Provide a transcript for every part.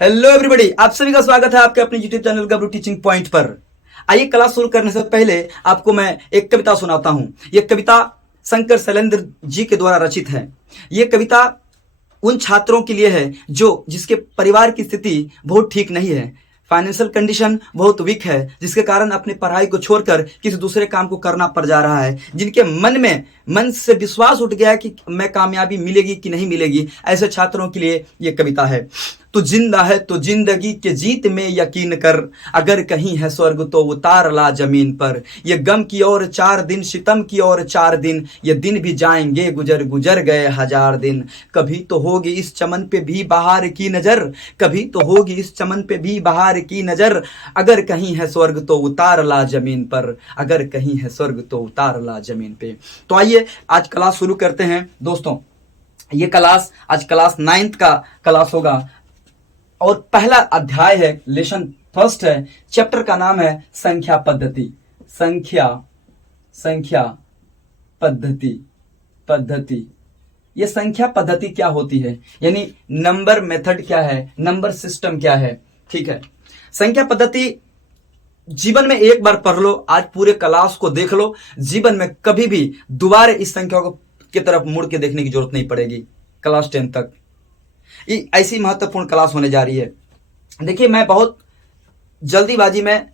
Hello everybody, आप सभी का स्वागत है आपके अपने यूट्यूब चैनल गबरू टीचिंग पॉइंट पर। आइए क्लास शुरू करने से पहले आपको मैं एक कविता सुनाता हूं। यह कविता शंकर शैलेंद्र जी के द्वारा रचित है। यह कविता उन छात्रों के लिए है जिसके परिवार की स्थिति बहुत ठीक नहीं है, फाइनेंशियल कंडीशन बहुत वीक है, जिसके कारण अपनी पढ़ाई को छोड़कर किसी दूसरे काम को करना पड़ जा रहा है, जिनके मन से विश्वास उठ गया है कि मैं कामयाबी मिलेगी कि नहीं मिलेगी। ऐसे छात्रों के लिए यह कविता है। तू जिंदा है तो जिंदगी के जीत में यकीन कर, अगर कहीं है स्वर्ग तो उतार ला जमीन पर। ये गम की और 4 दिन, सितम की और 4 दिन, ये दिन भी जाएंगे गुजर गुजर गए 1000 दिन। कभी तो होगी इस चमन पे भी बहार की नजर, कभी तो होगी इस चमन पे भी बहार की नजर। अगर कहीं है स्वर्ग तो उतार ला जमीन पर, अगर कहीं है स्वर्ग तो उतार ला जमीन पे। तो आइए आज क्लास शुरू करते हैं दोस्तों। ये क्लास आज क्लास 9th का क्लास होगा और पहला अध्याय है, लेसन फर्स्ट है। चैप्टर का नाम है संख्या पद्धति। संख्या पद्धति। ये संख्या पद्धति क्या होती है, यानी नंबर मेथड क्या है, नंबर सिस्टम क्या है। ठीक है, संख्या पद्धति जीवन में एक बार पढ़ लो, आज पूरे क्लास को देख लो, जीवन में कभी भी दोबारा इस संख्या को की तरफ मुड़ के देखने की जरूरत नहीं पड़ेगी। क्लास 10 तक ऐसी महत्वपूर्ण क्लास होने जा रही है। देखिए, मैं बहुत जल्दीबाजी में,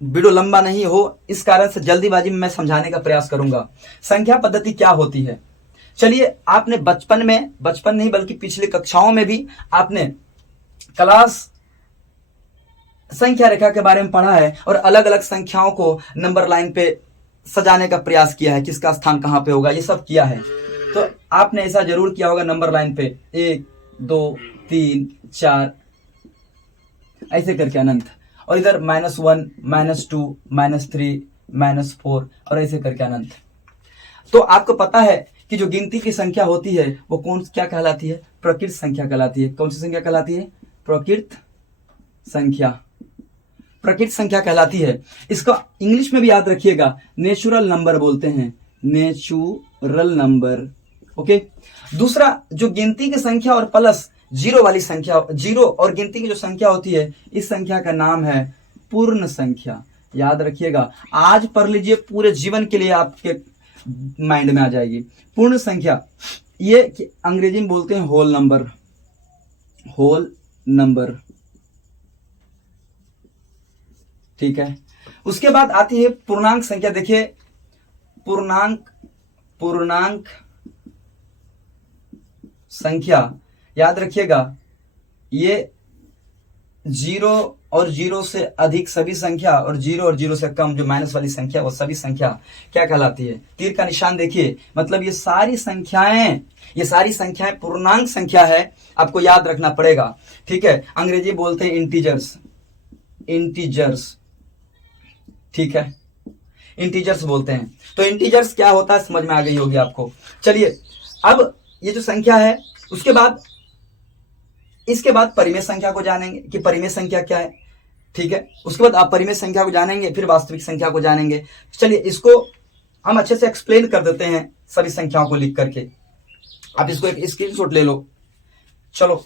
वीडियो लंबा नहीं हो इस कारण से जल्दीबाजी में मैं समझाने का प्रयास करूंगा। संख्या पद्धति क्या होती है, चलिए आपने बचपन नहीं बल्कि पिछले कक्षाओं में भी आपने क्लास संख्या रेखा के बारे में पढ़ा है और अलग अलग संख्याओं को नंबर लाइन पे सजाने का प्रयास किया है, किसका स्थान कहां पे होगा, ये सब किया है। तो आपने ऐसा जरूर किया होगा, नंबर लाइन पे 1 2 3 4 ऐसे करके अनंत, और इधर -1 -2 -3 -4 और ऐसे करके अनंत। तो आपको पता है कि जो गिनती की संख्या होती है वो क्या कहलाती है, प्रकृत संख्या कहलाती है। कौन सी संख्या कहलाती है, प्रकृत संख्या कहलाती है। इसका इंग्लिश में भी याद रखिएगा, नेचुरल नंबर बोलते हैं, नेचुरल नंबर। ओके, दूसरा जो गिनती की संख्या और प्लस जीरो वाली संख्या, जीरो और गिनती की जो संख्या होती है, इस संख्या का नाम है पूर्ण संख्या। याद रखिएगा, आज पढ़ लीजिए, पूरे जीवन के लिए आपके माइंड में आ जाएगी। पूर्ण संख्या ये अंग्रेजी में बोलते हैं होल नंबर। ठीक है, उसके बाद आती है पूर्णांक संख्या। देखिए, पूर्णांक संख्या याद रखिएगा, ये 0 और 0 से अधिक सभी संख्या और 0 और 0 से कम जो माइनस वाली संख्या, वो सभी संख्या क्या कहलाती है। तीर का निशान देखिए, मतलब ये सारी संख्याएं पूर्णांक संख्या है, आपको याद रखना पड़ेगा। ठीक है, अंग्रेजी बोलते हैं इंटीजर्स। ठीक है, इंटीजर्स बोलते हैं। तो इंटीजर्स क्या होता है समझ में आ गई होगी आपको। चलिए, अब ये जो संख्या है, इसके बाद परिमेय संख्या को जानेंगे कि परिमेय संख्या क्या है। ठीक है, उसके बाद अपरिमेय संख्या को जानेंगे, फिर वास्तविक संख्या को जानेंगे। चलिए, इसको हम अच्छे से एक्सप्लेन कर देते हैं सभी संख्याओं को लिख करके। आप इसको एक स्क्रीनशॉट ले लो। चलो,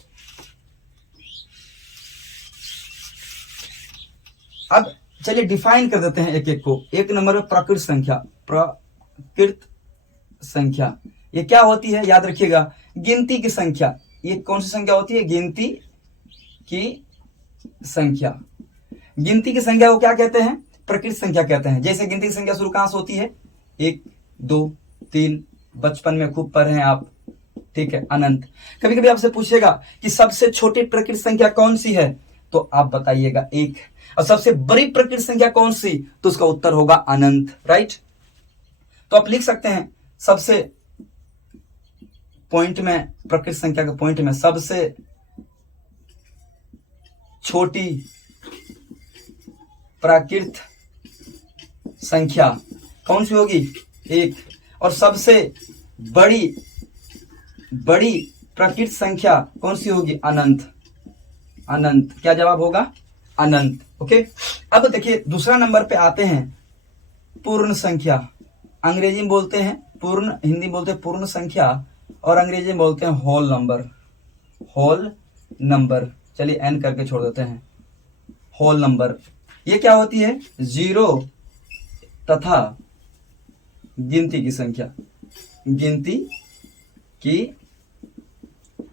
अब चलिए डिफाइन कर देते हैं एक एक को। एक नंबर में प्रकृत संख्या ये क्या होती है, याद रखिएगा, गिनती की संख्या। ये कौन सी संख्या होती है, गिनती की संख्या। गिनती की संख्या को क्या कहते हैं, प्रकृत संख्या कहते हैं। जैसे गिनती की संख्या शुरू कहां से होती है, 1 2 3, बचपन में खूब पढ़े हैं आप। ठीक है, अनंत। कभी कभी आपसे पूछेगा कि सबसे छोटी प्रकृत संख्या कौन सी है, तो आप बताइएगा 1। और सबसे बड़ी प्रकृत संख्या कौन सी, तो उसका उत्तर होगा अनंत। राइट, तो आप लिख सकते हैं सबसे पॉइंट में, प्रकृत संख्या के पॉइंट में सबसे छोटी प्राकृत संख्या कौन सी होगी, 1। और सबसे बड़ी प्राकृत संख्या कौन सी होगी, अनंत। क्या जवाब होगा, अनंत। ओके, अब देखिए दूसरा नंबर पे आते हैं पूर्ण संख्या। अंग्रेजी में बोलते हैं पूर्ण, हिंदी में बोलते हैं पूर्ण संख्या और अंग्रेजी में बोलते हैं होल नंबर। चलिए n करके छोड़ देते हैं, होल नंबर। ये क्या होती है? जीरो तथा गिनती की संख्या, गिनती की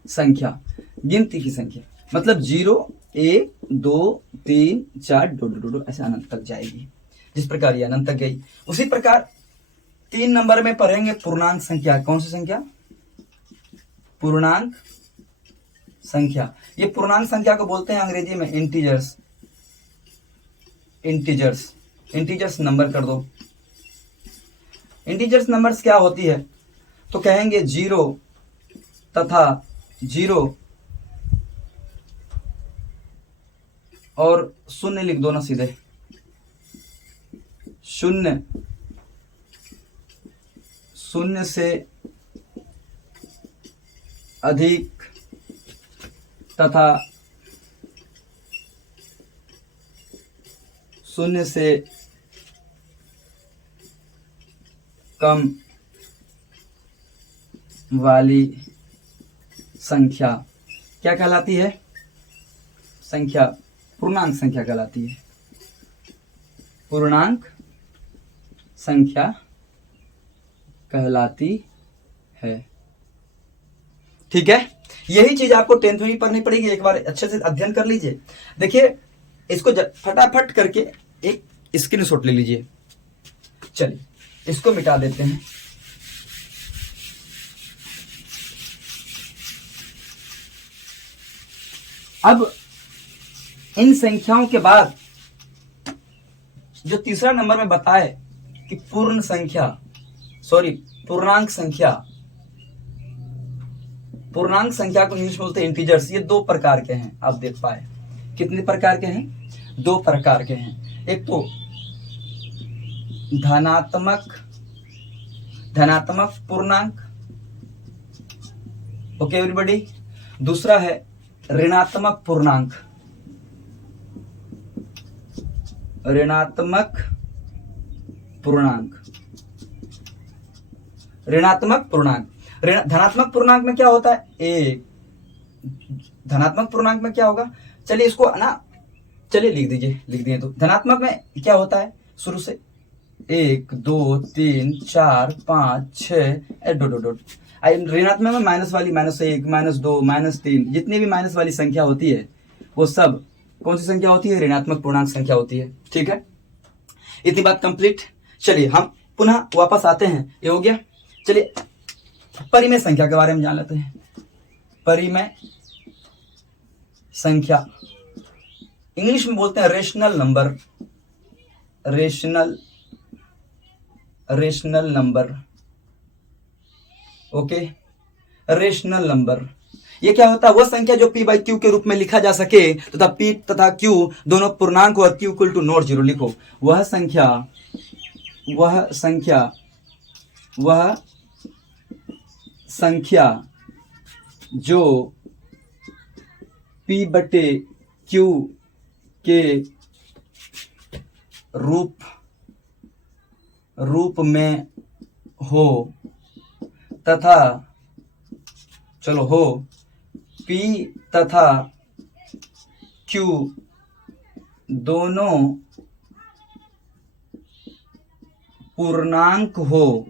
संख्या, गिनती की संख्या मतलब 0 1 2 3 4 डो डो डो ऐसे अनंत तक जाएगी। जिस प्रकार ये अनंत तक गई, उसी प्रकार 3 नंबर में पढ़ेंगे पूर्णांक संख्या। कौन सी संख्या? पूर्णांक संख्या। ये पूर्णांक संख्या को बोलते हैं अंग्रेजी में इंटीजर्स। इंटीजर्स, इंटीजर्स नंबर कर दो। इंटीजर्स नंबर्स क्या होती है? तो कहेंगे 0 तथा 0 और 0 लिख दो ना सीधे, 0 0 से अधिक तथा 0 से कम वाली संख्या क्या कहलाती है? संख्या, पूर्णांक संख्या कहलाती है। पूर्णांक संख्या कहलाती है। ठीक है, यही चीज आपको 10th में भी पढ़नी पड़ेगी। एक बार अच्छे से अध्ययन कर लीजिए। देखिए इसको फटाफट करके एक स्क्रीनशॉट ले लीजिए। चलिए इसको मिटा देते हैं। अब इन संख्याओं के बाद जो तीसरा नंबर में बताए कि पूर्ण संख्या, सॉरी पूर्णांक संख्या, पूर्णांक संख्या को इंग्लिश में बोलते हैं इंटीजर्स। ये 2 प्रकार के हैं, आप देख पाए। कितने प्रकार के हैं? 2 प्रकार के हैं। एक तो धनात्मक पूर्णांक, ओके एवरीबॉडी। दूसरा है ऋणात्मक पूर्णांक, ऋणात्मक पूर्णांक, ऋणात्मक पूर्णांक। धनात्मक पूर्णांक में क्या होता है? एक धनात्मक पूर्णांक में क्या होगा? चलिए इसको ना, चलिए लिख दीजिए, लिख दिए। तो धनात्मक में क्या होता है? शुरू से 1 2 3 4 5 6 डॉट डॉट डॉट। ऋणात्मक में माइनस वाली, -1 -2 -3 जितनी भी माइनस वाली संख्या होती है वो सब कौन सी संख्या होती है? ऋणात्मक पूर्णांक संख्या होती है। ठीक है, इतनी बात कंप्लीट। चलिए हम पुनः वापस आते हैं। ये हो गया। चलिए परिमेय संख्या के बारे में जान लेते हैं। परिमेय संख्या इंग्लिश में बोलते हैं rational number, rational number, okay. Rational number ये क्या होता है? वह संख्या जो p बाई क्यू के रूप में लिखा जा सके तथा p तथा q दोनों पूर्णांक और q equal to not zero लिखो। वह संख्या जो p बटे q के रूप में हो तथा p तथा q दोनों पूर्णांक हो।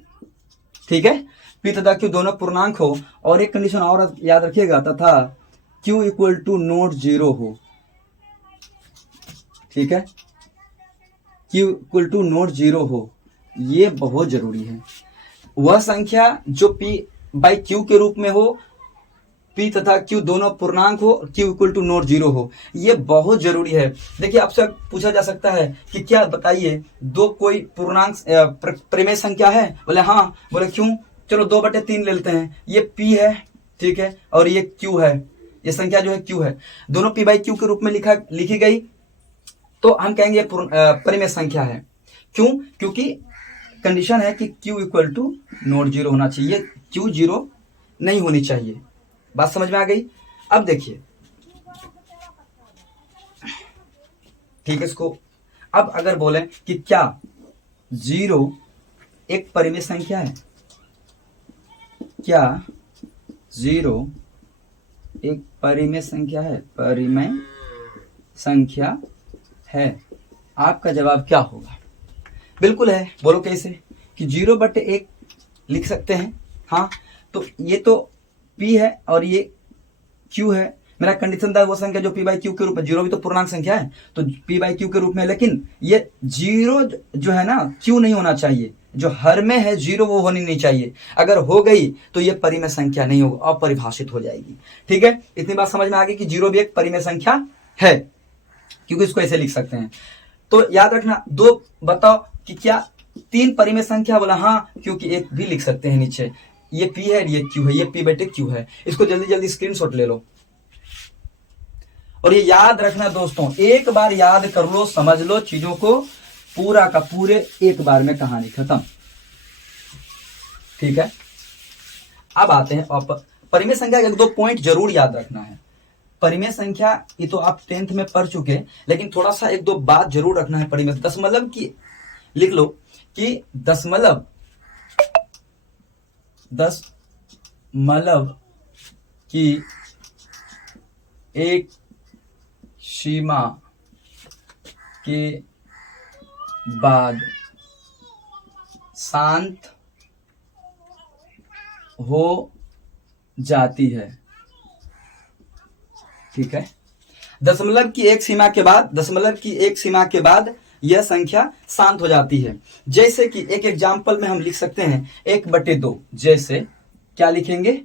ठीक है, p तथा q दोनों पूर्णांक हो। और एक कंडीशन और याद रखिएगा, तथा q equal to not zero हो। ठीक है, q equal to not zero हो, ये बहुत जरूरी है। वह संख्या जो p बाई q के रूप में हो, p तथा q दोनों पूर्णांक हो, q equal to not zero हो, ये बहुत जरूरी है। देखिए आपसे पूछा जा सकता है कि क्या बताइए दो कोई पूर्णांक परिमेय संख्या है? बोले हाँ। बोले क्यों? चलो 2/3 ले लेते हैं। ये p है, ठीक है, और ये q है। ये संख्या जो है q है, दोनों p बाई q के रूप में लिखी गई, तो हम कहेंगे परिमेय संख्या है। क्यों? क्योंकि कंडीशन है कि q equal to not zero होना चाहिए, q जीरो नहीं होनी चाहिए। बात समझ में आ गई? अब देखिए, ठीक है, इसको अब अगर बोले कि क्या 0 एक परिमेय संख्या है? क्या 0 एक परिमेय संख्या है, परिमेय संख्या है। आपका जवाब क्या होगा? बिल्कुल है। बोलो कैसे? कि 0/1 लिख सकते हैं। हाँ, तो ये तो p है और ये q है। मेरा कंडीशन था वो संख्या जो p/q के रूप में, 0 भी तो पूर्णांक संख्या है तो p/q के रूप में, लेकिन ये 0 जो है ना q नहीं होना चाहिए। जो हर में है 0 वो होनी नहीं चाहिए। अगर हो गई तो ये परिमेय संख्या नहीं होगी, अपरिभाषित हो जाएगी। ठीक है, इतनी बात समझ में आ गई कि 0 भी एक परिमेय संख्या है, क्योंकि इसको ऐसे लिख सकते हैं। तो याद रखना, 2 बताओ कि क्या 3 परिमेय संख्या? बोला हाँ, क्योंकि एक भी लिख सकते हैं नीचे। ये p है, ये q है, ये p/q है। इसको जल्दी जल्दी स्क्रीनशॉट ले लो और ये याद रखना दोस्तों, एक बार याद कर लो, समझ लो चीजों को, पूरा का पूरे एक बार में कहानी खत्म। ठीक है, अब आते हैं परिमेय संख्या के 2 पॉइंट जरूर याद रखना है। परिमेय संख्या ये तो आप 10th में पढ़ चुके, लेकिन थोड़ा सा 1-2 बात जरूर रखना है। परिमेय दशमलव की लिख लो कि दशमलव की एक सीमा के बाद शांत हो जाती है। ठीक है, दशमलव की एक सीमा के बाद यह संख्या शांत हो जाती है। जैसे कि एक एग्जाम्पल में हम लिख सकते हैं 1/2। जैसे क्या लिखेंगे?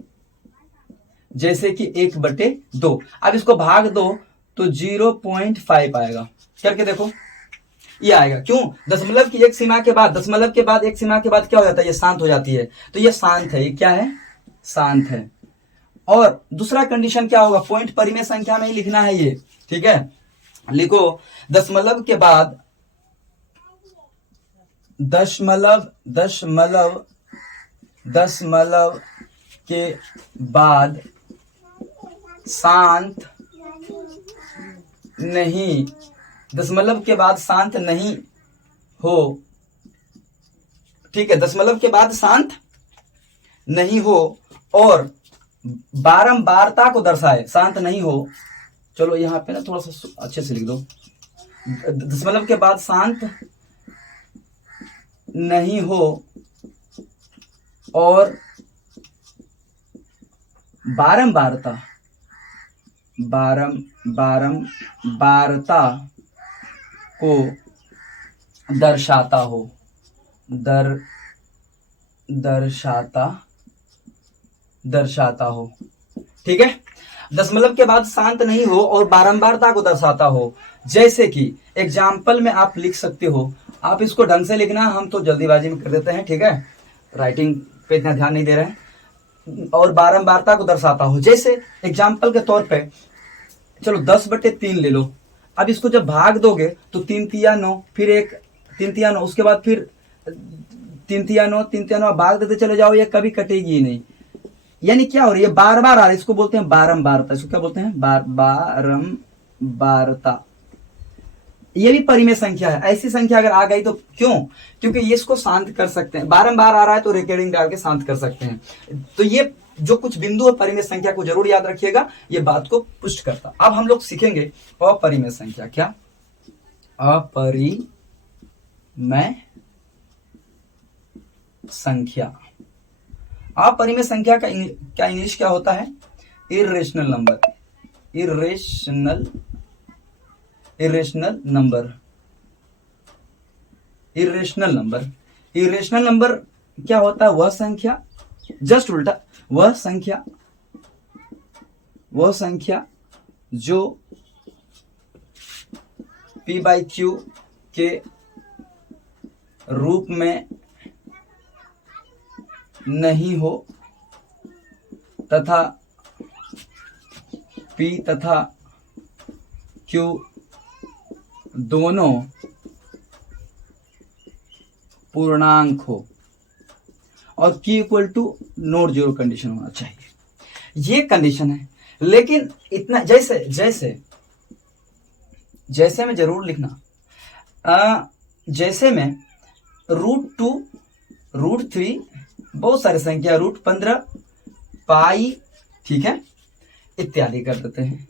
जैसे कि 1/2। अब इसको भाग दो तो 0.5 आएगा। करके देखो, ये आएगा। क्यों? दशमलव की एक सीमा के बाद क्या हो जाता है? ये शांत हो जाती है। तो ये शांत है। ये क्या है? शांत है। और दूसरा कंडीशन क्या होगा? पॉइंट परिमेय संख्या में ही लिखना है ये। ठीक है, लिखो दशमलव के बाद शांत नहीं, दशमलव के बाद शांत नहीं हो। ठीक है, दशमलव के बाद शांत नहीं हो और बारंबारता को दर्शाए। शांत नहीं हो, चलो यहां पे ना थोड़ा सा अच्छे से लिख दो। दशमलव के बाद शांत नहीं हो और बारंबारता को दर्शाता हो। दर्शाता हो। ठीक है, दशमलव के बाद शांत नहीं हो और बारंबारता को दर्शाता हो। जैसे कि एग्जाम्पल में आप लिख सकते हो, आप इसको ढंग से लिखना, हम तो जल्दीबाजी में कर देते हैं। ठीक है, राइटिंग पे इतना ध्यान नहीं दे रहे हैं। और बारंबारता को दर्शाता हो, जैसे एग्जाम्पल के तौर पे चलो 10/3 ले लो। अब इसको जब भाग दोगे तो 3 तिया 9, फिर एक 3 तिया 9, उसके बाद फिर 3 तिया 9 भाग देते चले जाओ, ये कभी कटेगी ही नहीं। यानी क्या हो रही है? बार बार आ रही है। इसको बोलते हैं बारंबारता। इसको क्या बोलते हैं? बारंबारता। ये भी परिमेय संख्या है। ऐसी संख्या अगर आ गई तो क्यों? क्योंकि ये इसको शांत कर सकते हैं। बारंबार आ रहा है तो रिकरिंग डाल के शांत कर सकते हैं। तो ये जो कुछ बिंदु है परिमेय संख्या को जरूर याद रखिएगा, ये बात को पुष्ट करता। अब हम लोग सीखेंगे अपरिमेय संख्या। क्या? अपरिमेय संख्या। अपरिमेय संख्या का क्या इंग्लिश क्या होता है? Irrational number. इर्रेशनल नंबर क्या होता है? वह संख्या, जस्ट उल्टा, वह संख्या जो p/q के रूप में नहीं हो तथा p तथा q दोनों पूर्णांक हो और q = नॉट जीरो कंडीशन होना चाहिए। ये कंडीशन है। लेकिन इतना जैसे में जरूर लिखना, जैसे में √2 √3 बहुत सारे संख्या, √15 पाई। ठीक है, इत्यादि कर देते हैं।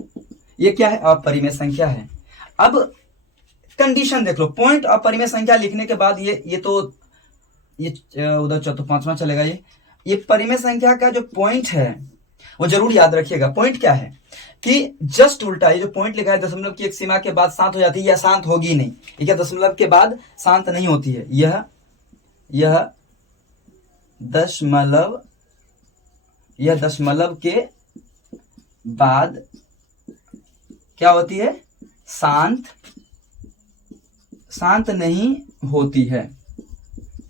ये क्या है? अपरिमेय संख्या है। अब कंडीशन देख लो, पॉइंट अपरिमेय संख्या लिखने के बाद ये तो ये उधर चौथा पांचवा चलेगा। ये परिमेय संख्या का जो पॉइंट है वो जरूर याद रखिएगा। पॉइंट क्या है कि जस्ट उल्टा, ये जो पॉइंट लिखा है दशमलव की एक सीमा के बाद शांत हो जाती है, यह शांत होगी नहीं। ये क्या दशमलव के बाद शांत नहीं होती है, यह दशमलव के बाद क्या होती है? शांत नहीं होती है।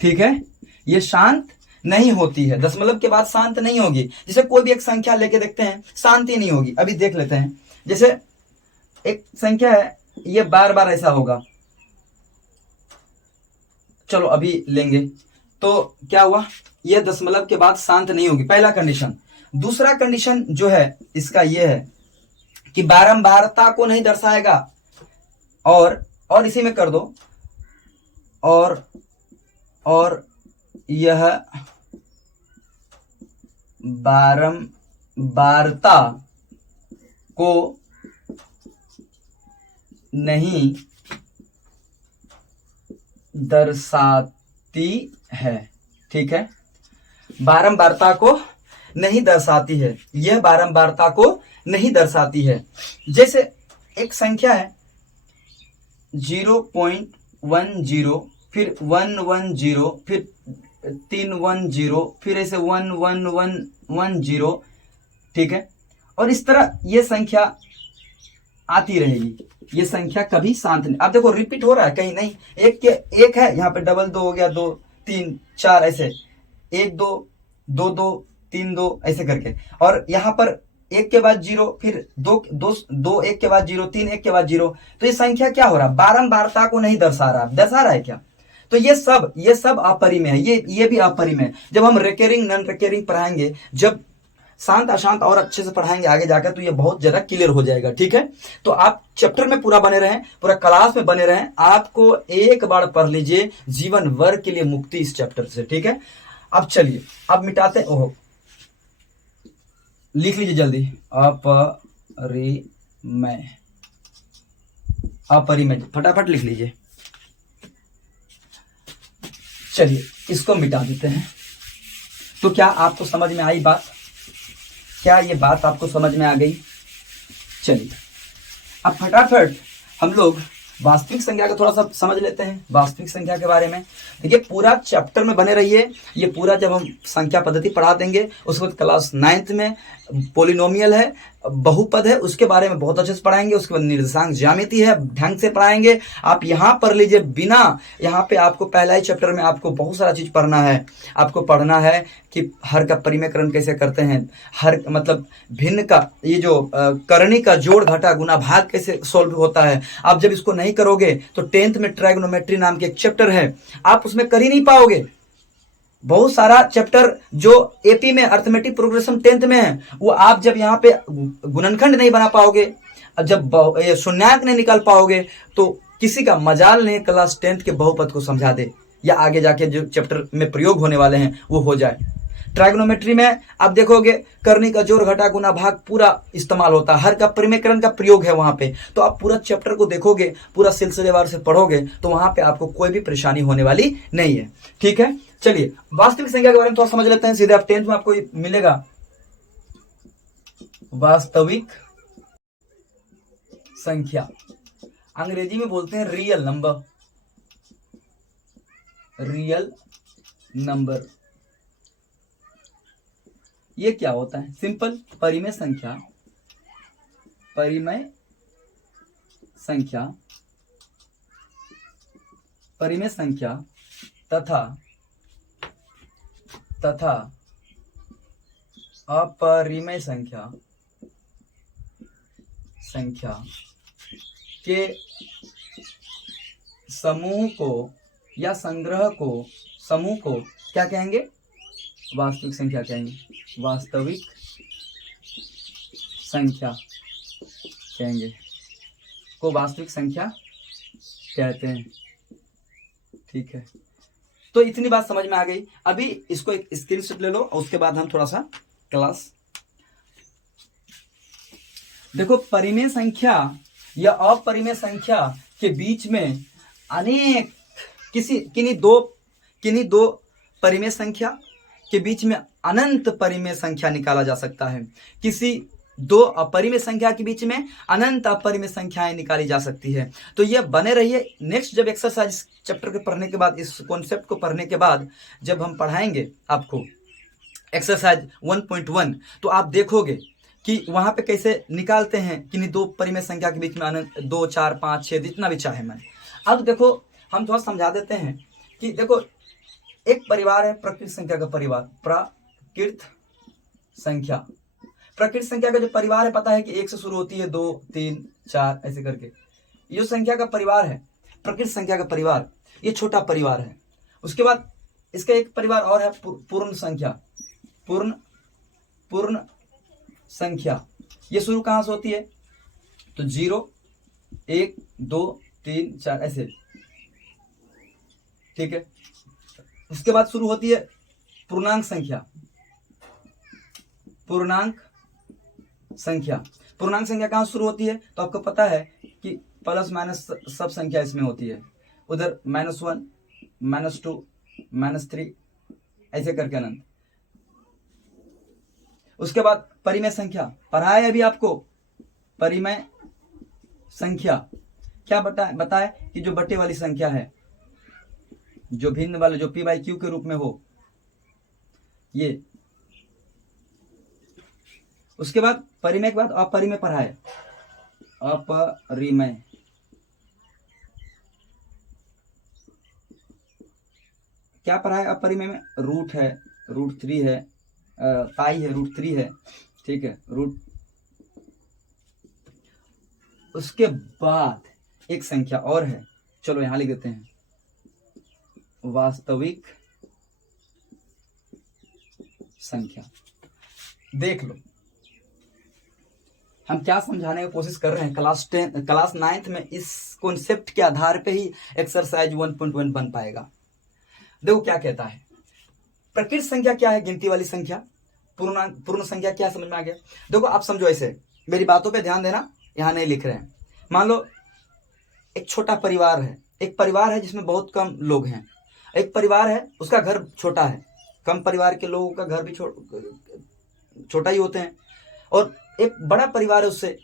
ठीक है, ये शांत नहीं होती है, दशमलव के बाद शांत नहीं होगी। जैसे कोई भी एक संख्या लेके देखते हैं, शांति नहीं होगी। अभी देख लेते हैं, जैसे एक संख्या है, ये बार बार ऐसा होगा। चलो अभी लेंगे, तो क्या हुआ? ये दशमलव के बाद शांत नहीं होगी, पहला कंडीशन। दूसरा कंडीशन जो है इसका ये है कि बारंबारता को नहीं दर्शाएगा, और इसी में कर दो, और यह बारंबारता को नहीं दर्शाती है। ठीक है, बारंबारता को नहीं दर्शाती है, यह बारंबारता को नहीं दर्शाती है। जैसे एक संख्या है 0.10, फिर 110, फिर 310, फिर ऐसे 1110। ठीक है, और इस तरह ये संख्या आती रहेगी, ये संख्या कभी शांत नहीं। अब देखो रिपीट हो रहा है कहीं नहीं, एक है यहाँ पे, डबल 2 हो गया, 2 3 4 ऐसे, 1 2 2 2 3 2 ऐसे करके, और यहाँ पर 1 के बाद 0, फिर 2 1 के बाद 0, 3 1 के बाद 0। तो ये संख्या क्या हो रहा है? बारंबारता को नहीं दर्शा रहा है क्या? तो ये सब अपरिमेय है, ये भी अपरिमेय है। जब हम रिकरिंग नॉन रिकरिंग पढ़ाएंगे, जब शांत अशांत और अच्छे से पढ़ाएंगे आगे जाकर, तो ये बहुत ज्यादा क्लियर हो जाएगा। ठीक है, तो आप चैप्टर में पूरा बने रहें, पूरा क्लास में बने रहें। आपको एक बार पढ़ लीजिए, जीवन भर के लिए मुक्ति इस चैप्टर से। ठीक है, अब चलिए, अब मिटाते, ओहो लिख लीजिए जल्दी, अपरिमेय फटाफट लिख लीजिए। चलिए इसको मिटा देते हैं। तो क्या आपको समझ में आई बात? क्या ये बात आपको समझ में आ गई? चलिए अब फटाफट हम लोग वास्तविक संख्या का थोड़ा सा समझ लेते हैं, वास्तविक संख्या के बारे में। देखिए पूरा चैप्टर में बने रहिए, ये पूरा जब हम संख्या पद्धति पढ़ा देंगे, उसके बाद क्लास 9th में पोलिनोमियल है, बहुपद है, उसके बारे में बहुत अच्छे से पढ़ाएंगे। उसके बाद निर्देशांक ज्यामिति है, ढंग से पढ़ाएंगे। आप यहाँ पढ़ लीजिए, बिना यहाँ पे आपको पहला ही चैप्टर में आपको बहुत सारा चीज पढ़ना है। आपको पढ़ना है कि हर का परिमेयकरण कैसे करते हैं, हर मतलब भिन्न का ये जो करणी का जोड़ घटा गुना भाग कैसे सॉल्व होता है। आप जब इसको नहीं करोगे तो 10th में ट्राइगोनोमेट्री नाम के एक चैप्टर है, आप उसमें कर ही नहीं पाओगे। बहुत सारा चैप्टर जो एपी में अर्थमेटिक प्रोग्रेशन 10th में है, वो आप जब यहाँ पे गुणनखंड नहीं बना पाओगे, जब शून्यांक नहीं निकाल पाओगे, तो किसी का मजाल नहीं क्लास 10th के बहुपद को समझा दे, या आगे जाके जो चैप्टर में प्रयोग होने वाले हैं वो हो जाए। ट्राइगोनोमेट्री में आप देखोगे करनी का जोड़ घटा गुना भाग पूरा इस्तेमाल होता है, हर का परिमेयकरण का प्रयोग है वहां पे। तो आप पूरा चैप्टर को देखोगे, पूरा सिलसिलेवार से पढ़ोगे, तो वहां पे आपको कोई भी परेशानी होने वाली नहीं है। ठीक है, चलिए वास्तविक संख्या के बारे में थोड़ा समझ लेते हैं। सीधे आप 10th में आपको मिलेगा वास्तविक संख्या, अंग्रेजी में बोलते हैं रियल नंबर। रियल नंबर ये क्या होता है? सिंपल, परिमेय संख्या, परिमेय संख्या, परिमेय संख्या तथा अपरिमेय संख्या के समूह को या संग्रह को, समूह को क्या कहेंगे? वास्तविक संख्या कहेंगे, वास्तविक संख्या कहेंगे, को वास्तविक संख्या कहते हैं। ठीक है, तो इतनी बात समझ में आ गई। अभी इसको एक स्क्रीनशॉट ले लो और उसके बाद हम थोड़ा सा क्लास देखो परिमेय संख्या या अपरिमेय संख्या के बीच में अनेक किन्हीं दो परिमेय संख्या के बीच में अनंत परिमेय संख्या निकाला जा सकता है। किसी दो अपरिमेय संख्या के बीच में अनंत अपरिमेय संख्याएं निकाली जा सकती है। तो ये बने रहिए। नेक्स्ट जब एक्सरसाइज चैप्टर के पढ़ने के बाद, इस कॉन्सेप्ट को पढ़ने के बाद जब हम पढ़ाएंगे आपको एक्सरसाइज 1.1, तो आप देखोगे कि वहां पे कैसे निकालते हैं किन्हीं दो परिमेय संख्या के बीच में अनंत 2, 4, 5, 6 जितना भी चाहे मैं। अब देखो हम थोड़ा समझा देते हैं कि देखो एक परिवार है प्रकृत संख्या का परिवार, प्रकृत संख्या का जो परिवार है पता है कि 1 से शुरू होती है, 2, 3, 4 ऐसे करके। ये संख्या का परिवार है प्रकृत संख्या का परिवार, ये छोटा परिवार है। उसके बाद इसका एक परिवार और है पूर्ण संख्या। ये शुरू कहां से होती है? तो 0, 1, 2, 3, 4 ऐसे, ठीक है। उसके बाद शुरू होती है पूर्णांक संख्या। पूर्णांक संख्या कहां शुरू होती है? तो आपको पता है कि प्लस माइनस सब संख्या इसमें होती है, उधर -1, -2, -3 ऐसे करके अनंत। उसके बाद परिमेय संख्या पढ़ाया है अभी आपको। परिमेय संख्या क्या बताए कि जो बटे वाली संख्या है, जो भिन्न वाले, जो p/q के रूप में हो, ये। उसके बाद परिमेय के बाद अपरिमेय पढ़ाए। अपरिमेय क्या पढ़ाए? अपरिमेय में रूट है, √3 है, पाई है, √3 है, ठीक है, रूट। उसके बाद एक संख्या और है, चलो यहां लिख देते हैं, वास्तविक संख्या। देख लो हम क्या समझाने की कोशिश कर रहे हैं। क्लास 9th में इस कॉन्सेप्ट के आधार पे ही एक्सरसाइज 1.1 बन पाएगा। देखो क्या कहता है, प्रकृत संख्या क्या है? गिनती वाली संख्या। पूर्ण संख्या क्या, समझ में आ गया? देखो आप समझो ऐसे, मेरी बातों पे ध्यान देना, यहां नहीं लिख रहे हैं। मान लो एक छोटा परिवार है, एक परिवार है जिसमें बहुत कम लोग हैं। एक परिवार है, उसका घर छोटा है। कम परिवार के लोगों का घर भी छोटा ही होते हैं। और एक बड़ा परिवार है, उससे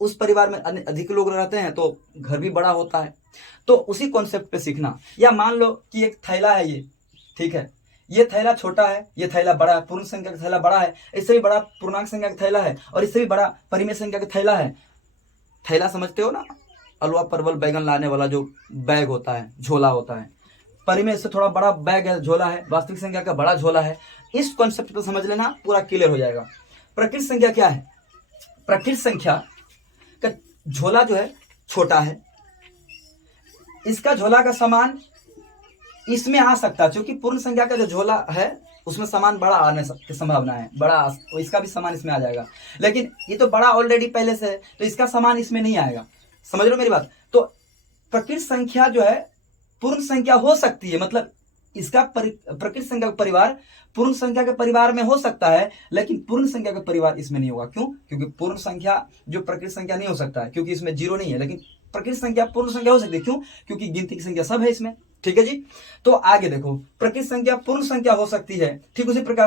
उस परिवार में अधिक लोग रहते हैं तो घर भी बड़ा होता है। तो उसी कॉन्सेप्ट पे सीखना। या मान लो कि एक थैला है ये, ठीक है, ये थैला छोटा है, ये थैला बड़ा है। पूर्ण संख्या का थैला बड़ा है, इससे भी बड़ा पूर्णांक संख्या का थैला है, और इससे भी बड़ा परिमेय संख्या का थैला है। थैला समझते हो ना, अलुआ परवल बैगन लाने वाला जो बैग होता है, झोला होता है। परिमेय से थोड़ा बड़ा बैग है, झोला है। वास्तविक संख्या का बड़ा झोला है। इस कॉन्सेप्ट को समझ लेना, पूरा क्लियर हो जाएगा। प्रकृत संख्या क्या है? प्रकृत संख्या का झोला जो है छोटा है, इसका झोला का सामान इसमें आ सकता है, क्योंकि पूर्ण संख्या का जो झोला है उसमें सामान बड़ा आने की संभावना है, बड़ा, इसका भी सामान इसमें आ जाएगा। लेकिन ये तो बड़ा ऑलरेडी पहले से है, तो इसका सामान इसमें नहीं आएगा। समझ लो मेरी बात। तो प्रकृत संख्या जो है पूर्ण संख्या हो सकती है, मतलब इसका प्रकृत संख्या का परिवार पूर्ण संख्या के परिवार में हो सकता है, लेकिन पूर्ण संख्या का परिवार इसमें नहीं होगा। क्यों? क्योंकि पूर्ण संख्या जो प्रकृत संख्या नहीं हो सकता है, क्योंकि इसमें 0 नहीं है। लेकिन प्रकृत संख्या पूर्ण संख्या हो सकती है। क्यों? क्योंकि गिनती की संख्या सब है इसमें। ठीक है जी। तो आगे देखो, प्रकृत संख्या पूर्ण संख्या हो सकती है, ठीक उसी प्रकार